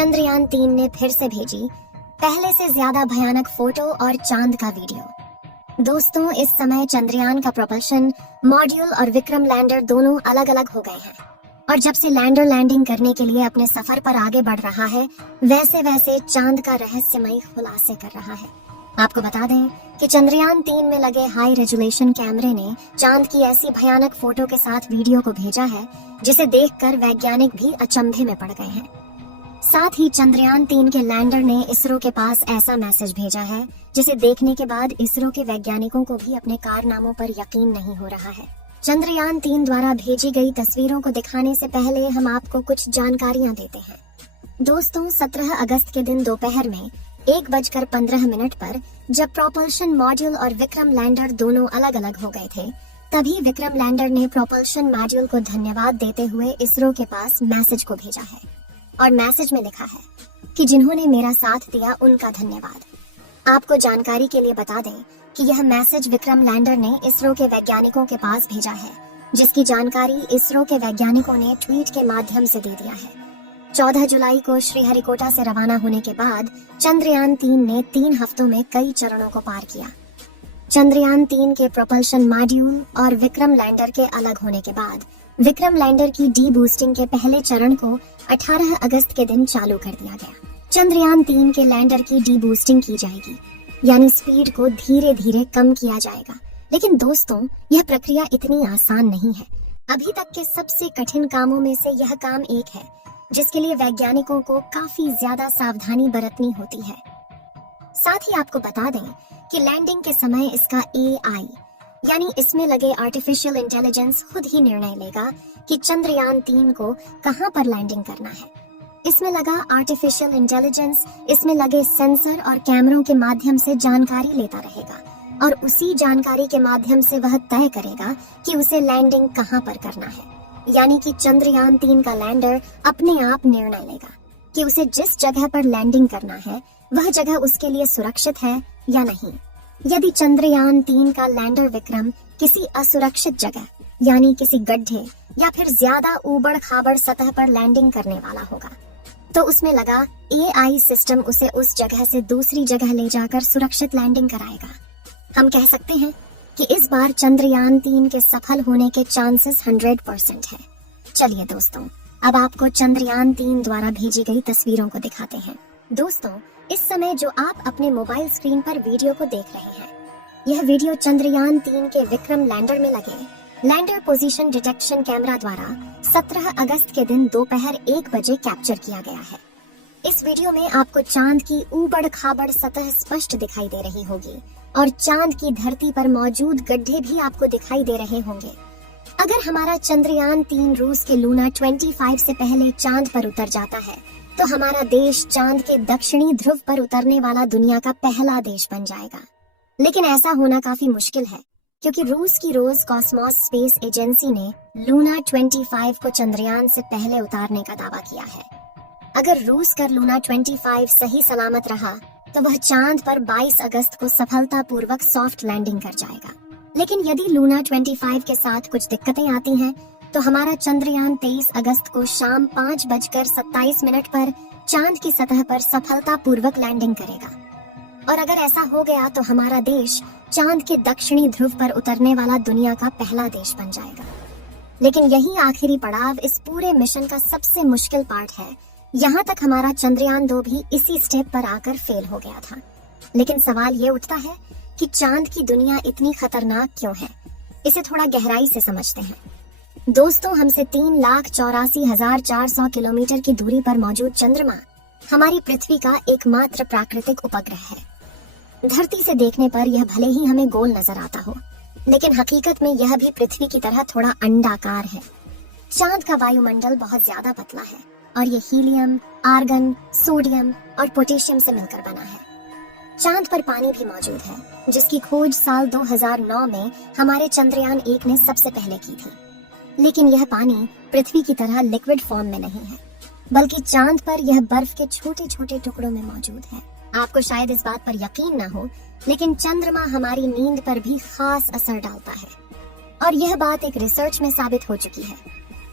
चंद्रयान-3 ने फिर से भेजी पहले से ज्यादा भयानक फोटो और चांद का वीडियो। दोस्तों, इस समय चंद्रयान का प्रोपल्शन मॉड्यूल और विक्रम लैंडर दोनों अलग अलग हो गए हैं और जब से लैंडर लैंडिंग करने के लिए अपने सफर पर आगे बढ़ रहा है, वैसे वैसे चांद का रहस्यमयी खुलासे कर रहा है। आपको बता दें कि चंद्रयान-3 में लगे हाई रेजोल्यूशन कैमरे ने चांद की ऐसी भयानक फोटो के साथ वीडियो को भेजा है जिसे देखकर वैज्ञानिक भी अचंभे में पड़ गए हैं। साथ ही चंद्रयान-3 के लैंडर ने इसरो के पास ऐसा मैसेज भेजा है जिसे देखने के बाद इसरो के वैज्ञानिकों को भी अपने कारनामों पर यकीन नहीं हो रहा है। चंद्रयान-3 द्वारा भेजी गई तस्वीरों को दिखाने से पहले हम आपको कुछ जानकारियां देते हैं। दोस्तों, 17 अगस्त के दिन दोपहर में 1:15 पर जब प्रोपल्शन मॉड्यूल और विक्रम लैंडर दोनों अलग अलग हो गए थे, तभी विक्रम लैंडर ने प्रोपल्शन मॉड्यूल को धन्यवाद देते हुए इसरो के पास मैसेज को भेजा है और मैसेज में लिखा है कि जिन्होंने मेरा साथ दिया उनका धन्यवाद। आपको जानकारी के लिए बता दें कि यह मैसेज विक्रम लैंडर ने इसरो के वैज्ञानिकों के पास भेजा है, जिसकी जानकारी इसरो के वैज्ञानिकों ने ट्वीट के माध्यम से दे दिया है। 14 जुलाई को श्रीहरिकोटा से रवाना होने के बाद चंद्रयान-3 ने 3 हफ्तों में कई चरणों को पार किया। चंद्रयान-3 के प्रोपल्शन मॉड्यूल और विक्रम लैंडर के अलग होने के बाद विक्रम लैंडर की डी बूस्टिंग के पहले चरण को 18 अगस्त के दिन चालू कर दिया गया। चंद्रयान-3 के लैंडर की डी बूस्टिंग की जाएगी, यानी स्पीड को धीरे धीरे कम किया जाएगा। लेकिन दोस्तों, यह प्रक्रिया इतनी आसान नहीं है। अभी तक के सबसे कठिन कामों में से यह काम एक है जिसके लिए वैज्ञानिकों को काफी ज्यादा सावधानी बरतनी होती है। साथ ही आपको बता दें कि लैंडिंग के समय इसका AI यानी इसमें लगे आर्टिफिशियल इंटेलिजेंस खुद ही निर्णय लेगा कि चंद्रयान-3 को कहां पर लैंडिंग करना है। इसमें लगा आर्टिफिशियल इंटेलिजेंस इसमें लगे सेंसर और कैमरों के माध्यम से जानकारी लेता रहेगा और उसी जानकारी के माध्यम से वह तय करेगा कि उसे लैंडिंग कहां पर करना है। यानी कि चंद्रयान-3 का लैंडर अपने आप निर्णय लेगा कि उसे जिस जगह पर लैंडिंग करना है वह जगह उसके लिए सुरक्षित है या नहीं। यदि चंद्रयान-3 का लैंडर विक्रम किसी असुरक्षित जगह यानी किसी गड्ढे या फिर ज्यादा ऊबड़-खाबड़ सतह पर लैंडिंग करने वाला होगा, तो उसमें लगा AI सिस्टम उसे उस जगह से दूसरी जगह ले जाकर सुरक्षित लैंडिंग कराएगा। हम कह सकते हैं कि इस बार चंद्रयान-3 के सफल होने के चांसेस 100% है। चलिए दोस्तों, अब आपको चंद्रयान-3 द्वारा भेजी गई तस्वीरों को दिखाते हैं। दोस्तों, इस समय जो आप अपने मोबाइल स्क्रीन पर वीडियो को देख रहे हैं, यह वीडियो चंद्रयान-3 के विक्रम लैंडर में लगे लैंडर पोजीशन डिटेक्शन कैमरा द्वारा 17 अगस्त के दिन दोपहर 1 बजे कैप्चर किया गया है। इस वीडियो में आपको चांद की ऊबड़-खाबड़ सतह स्पष्ट दिखाई दे रही होगी और चांद की धरती पर मौजूद गड्ढे भी आपको दिखाई दे रहे होंगे। अगर हमारा चंद्रयान-3 रूस के लूना 25 से पहले चांद पर उतर जाता है, तो हमारा देश चांद के दक्षिणी ध्रुव पर उतरने वाला दुनिया का पहला देश बन जाएगा। लेकिन ऐसा होना काफी मुश्किल है, क्योंकि रूस की रोज कॉस्मोस स्पेस एजेंसी ने लूना 25 को चंद्रयान से पहले उतारने का दावा किया है। अगर रूस का लूना 25 सही सलामत रहा तो वह चांद पर 22 अगस्त को सफलतापूर्वक सॉफ्ट लैंडिंग कर जाएगा। लेकिन यदि लूना 25 के साथ कुछ दिक्कतें आती हैं, तो हमारा चंद्रयान 23 अगस्त को शाम 5:27 पर चांद की सतह पर सफलतापूर्वक लैंडिंग करेगा। और अगर ऐसा हो गया तो हमारा देश चांद के दक्षिणी ध्रुव पर उतरने वाला दुनिया का पहला देश बन जाएगा। लेकिन यही आखिरी पड़ाव इस पूरे मिशन का सबसे मुश्किल पार्ट है। यहाँ तक हमारा चंद्रयान-2 भी इसी स्टेप पर आकर फेल हो गया था। लेकिन सवाल ये उठता है कि चांद की दुनिया इतनी खतरनाक क्यों है? इसे थोड़ा गहराई से समझते हैं। दोस्तों, हमसे 3,84,400 किलोमीटर की दूरी पर मौजूद चंद्रमा हमारी पृथ्वी का एकमात्र प्राकृतिक उपग्रह है। धरती से देखने पर यह भले ही हमें गोल नजर आता हो, लेकिन हकीकत में यह भी पृथ्वी की तरह थोड़ा अंडाकार है। चांद का वायुमंडल बहुत ज्यादा पतला है और ये हीलियम, आर्गन, सोडियम और पोटेशियम से मिलकर बना है। चांद पर पानी भी मौजूद है, जिसकी खोज साल 2009 में हमारे चंद्रयान-1 ने सबसे पहले की थी। लेकिन यह पानी पृथ्वी की तरह लिक्विड फॉर्म में नहीं है, बल्कि चांद पर यह बर्फ के छोटे छोटे टुकड़ों में मौजूद है। आपको शायद इस बात पर यकीन न हो, लेकिन चंद्रमा हमारी नींद पर भी खास असर डालता है और यह बात एक रिसर्च में साबित हो चुकी है।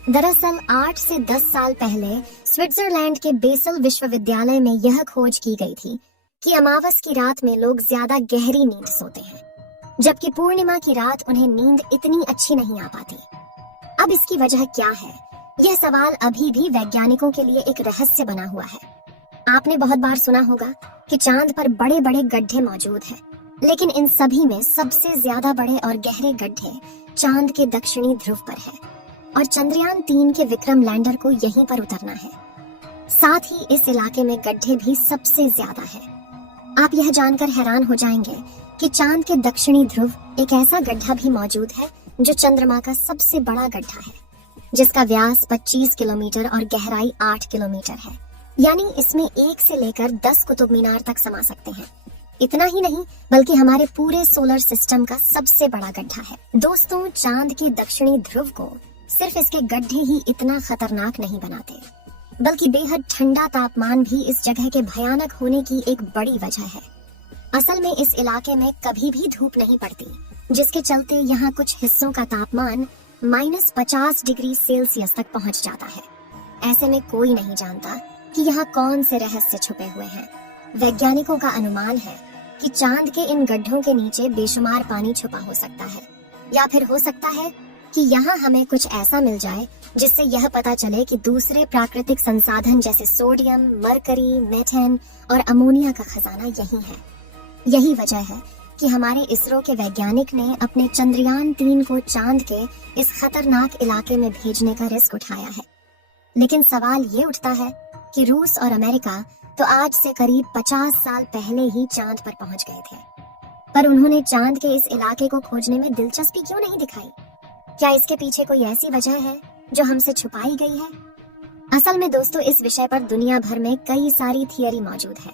दरअसल 8 से 10 साल पहले स्विट्जरलैंड के बेसल विश्वविद्यालय में यह खोज की गई थी कि अमावस की रात में लोग ज्यादा गहरी नींद सोते हैं, जबकि पूर्णिमा की रात उन्हें नींद इतनी अच्छी नहीं आ पाती। अब इसकी वजह क्या है? यह सवाल अभी भी वैज्ञानिकों के लिए एक रहस्य बना हुआ है। आपने बहुत बार सुना होगा कि चांद पर बड़े बड़े गड्ढे मौजूद हैं, लेकिन इन सभी में सबसे ज्यादा बड़े और गहरे गड्ढे चांद के दक्षिणी ध्रुव पर है और चंद्रयान 3 के विक्रम लैंडर को यहीं पर उतरना है। साथ ही इस इलाके में गड्ढे भी सबसे ज्यादा है। आप यह जानकर हैरान हो जाएंगे कि चांद के दक्षिणी ध्रुव एक ऐसा गड्ढा भी मौजूद है जो चंद्रमा का सबसे बड़ा गड्ढा है, जिसका व्यास 25 किलोमीटर और गहराई 8 किलोमीटर है। यानी इसमें 1 से लेकर 10 कुतुब मीनार तक समा सकते हैं। इतना ही नहीं, बल्कि हमारे पूरे सोलर सिस्टम का सबसे बड़ा गड्ढा है। दोस्तों, चांद के दक्षिणी ध्रुव को सिर्फ इसके गड्ढे ही इतना खतरनाक नहीं बनाते, बल्कि बेहद ठंडा तापमान भी इस जगह के भयानक होने की एक बड़ी वजह है। असल में इस इलाके में कभी भी धूप नहीं पड़ती, जिसके चलते यहाँ कुछ हिस्सों का तापमान -50 डिग्री सेल्सियस तक पहुँच जाता है। ऐसे में कोई नहीं जानता कि यहाँ कौन से रहस्य छुपे हुए हैं। वैज्ञानिकों का अनुमान है कि चांद के इन गड्ढों के नीचे बेशुमार पानी छुपा हो सकता है, या फिर हो सकता है कि यहाँ हमें कुछ ऐसा मिल जाए जिससे यह पता चले कि दूसरे प्राकृतिक संसाधन जैसे सोडियम, मरकरी, मेथेन और अमोनिया का खजाना यही है। यही वजह है कि हमारे इसरो के वैज्ञानिक ने अपने चंद्रयान 3 को चांद के इस खतरनाक इलाके में भेजने का रिस्क उठाया है। लेकिन सवाल ये उठता है कि रूस और अमेरिका तो आज से करीब 50 साल पहले ही चांद पर पहुंच गए थे, पर उन्होंने चांद के इस इलाके को खोजने में दिलचस्पी क्यों नहीं दिखाई? क्या इसके पीछे कोई ऐसी वजह है जो हमसे छुपाई गई है? असल में दोस्तों, इस विषय पर दुनिया भर में कई सारी थियरी मौजूद है,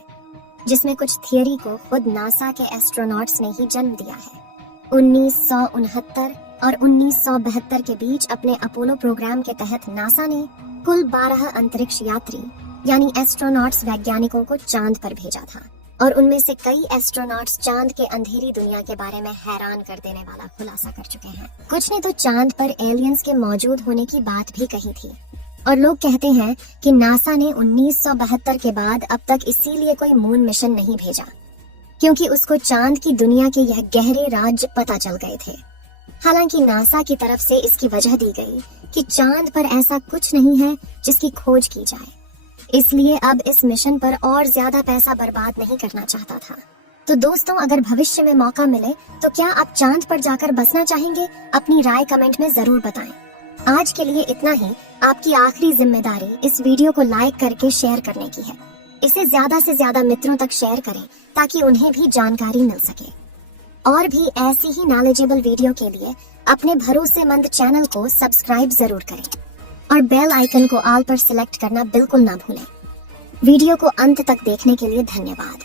जिसमें कुछ थियरी को खुद नासा के एस्ट्रोनॉट्स ने ही जन्म दिया है। 1969 और 1972 के बीच अपने अपोलो प्रोग्राम के तहत नासा ने कुल 12 अंतरिक्ष यात्री यानी एस्ट्रोनॉट्स वैज्ञानिकों को चांद पर भेजा था, और उनमें से कई एस्ट्रोनॉट्स चांद के अंधेरी दुनिया के बारे में हैरान कर देने वाला खुलासा कर चुके हैं। कुछ ने तो चांद पर एलियंस के मौजूद होने की बात भी कही थी, और लोग कहते हैं कि नासा ने 1972 के बाद अब तक इसीलिए कोई मून मिशन नहीं भेजा, क्योंकि उसको चांद की दुनिया के यह गहरे राज पता चल गए थे। हालांकि नासा की तरफ से इसकी वजह दी गई कि चांद पर ऐसा कुछ नहीं है जिसकी खोज की जाए, इसलिए अब इस मिशन पर और ज्यादा पैसा बर्बाद नहीं करना चाहता था। तो दोस्तों, अगर भविष्य में मौका मिले तो क्या आप चांद पर जाकर बसना चाहेंगे? अपनी राय कमेंट में जरूर बताएं। आज के लिए इतना ही। आपकी आखिरी जिम्मेदारी इस वीडियो को लाइक करके शेयर करने की है। इसे ज्यादा से ज्यादा मित्रों तक शेयर करें ताकि उन्हें भी जानकारी मिल सके। और भी ऐसी ही नॉलेजेबल वीडियो के लिए अपने भरोसेमंद चैनल को सब्सक्राइब जरूर करें और बेल आइकन को ऑल पर सिलेक्ट करना बिल्कुल ना भूलें। वीडियो को अंत तक देखने के लिए धन्यवाद।